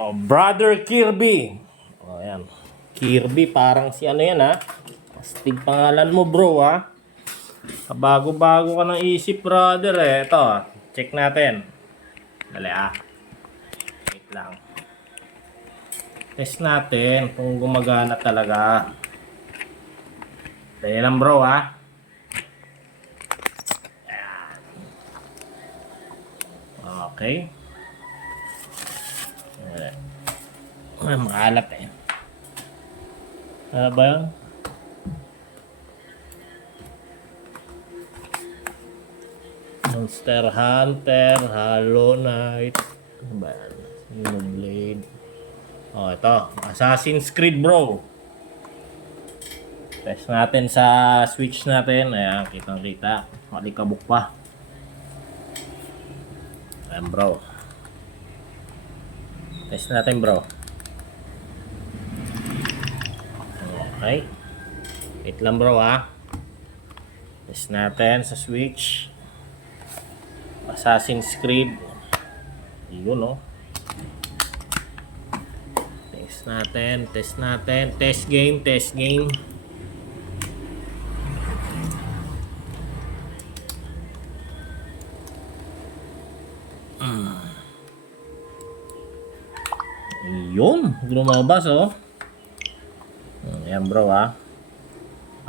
Oh, Brother Kirby. Oh, ayan. Kirby, parang si ano yan ha. Astig pangalan mo bro ha. Kabago-bago ka ng isip brother eh. Ito, check natin. Dali Wait lang. Test natin kung gumagana talaga. Dali lang bro ha. Okay. Makalat eh. Ano ba yun? Monster Hunter, Hollow Knight. Ano ba yan? Xenoblade. Oh, ito. Assassin's Creed bro. Test natin sa Switch natin. Ayan, kitang-kita. Malikabok pa. Ayan bro. Test natin bro. Okay. Wait lang bro ha. Test natin sa Switch. Assassin's Creed. Yun no. Test natin. Test game. Yun, lumabas oh. Ayan bro ha.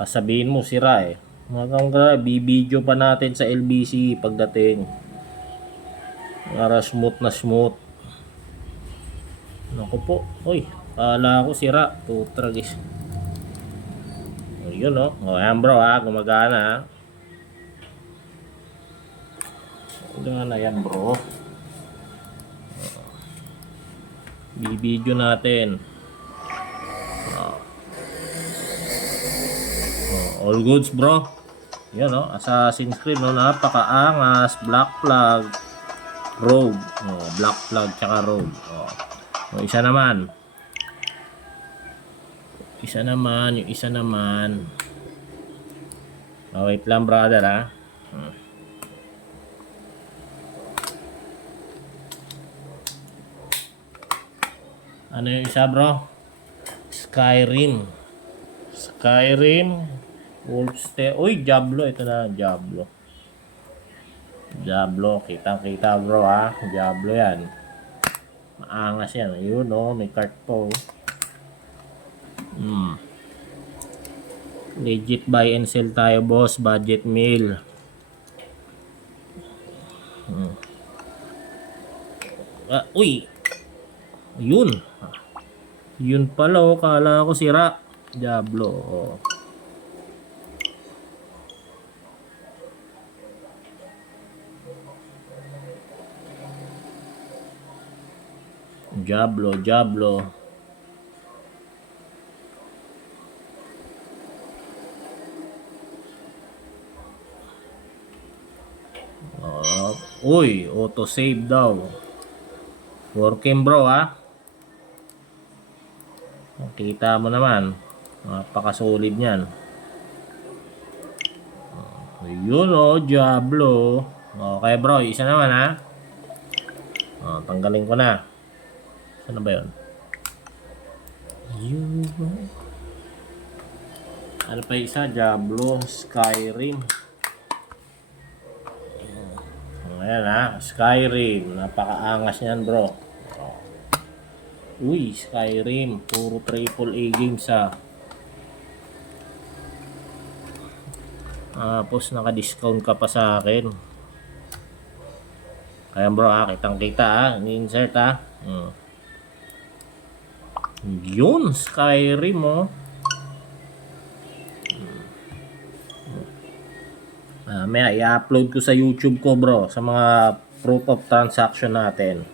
Sabihin mo sira eh. Bibidyo pa natin sa LBC pagdating. Para smooth na smooth. Naku po. Uy, kala ko sira. Putragis. Yun oh. Ayan bro ha, gumagana ha. Gumagana yan bro. Bibidyo natin. All goods bro. Yan o, Assassin's Creed no, napakaangas. Black Flag, Rogue. Black Flag tsaka Rogue. Yung isa naman. Yung isa naman. Wait lang brother ha. Ano yung isa bro? Skyrim. Wolfenstein. Uy, Diablo. Ito na, Diablo. Kitang-kita bro ha. Diablo yan. Maangas yan. Ayun o, may cart po. Legit buy and sell tayo boss. Budget meal. Uy. Ayun. Yun pala o. Kala ko sira. Diablo. Diablo. Uy, auto save daw. Working bro ha. Kita mo naman. Napakasolid niyan. Ayun o, Diablo. Okay bro, isa naman ha. Tanggalin ko na. Ano ba yun? Ano pa isa? Diablo, Skyrim. Ayan ha, Skyrim. Napakaangas niyan bro. Uy, Skyrim. Puro AAA games ha. Tapos naka-discount ka pa sa akin. Kaya bro ha, kitang-kita ha. Insert ha. Yun, Skyrim oh. May i-upload ko sa YouTube ko bro, sa mga proof of transaction natin.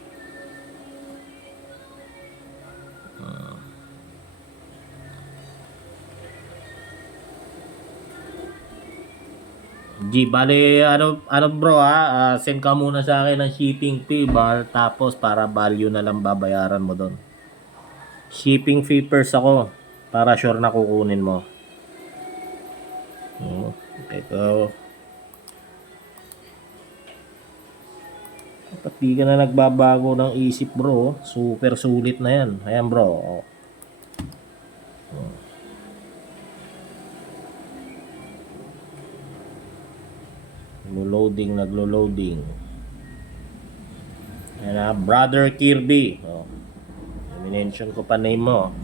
Bale ano bro ha, send ka muna sa akin ng shipping fee tapos para value na lang babayaran mo doon. Shipping fee first ako para sure na kukunin mo. Ito. Ba't di ka na nagbabago ng isip bro? Super sulit na yan. Ayan bro. Oh. Naglo-loading. Ayan na, Brother Kirby. Oh. I-mention ko pa name mo.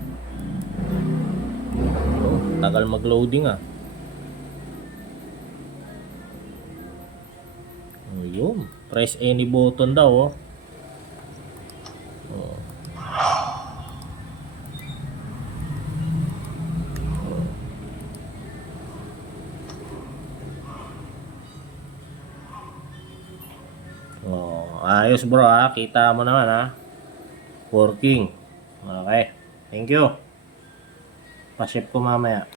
Oh, tagal mag-loading ah. Oh, yun. Press any button daw oh. Oh. Oh, ayos bro ha. Kita mo naman ha. Working. Okay. Thank you. Pa-ship ko mamaya.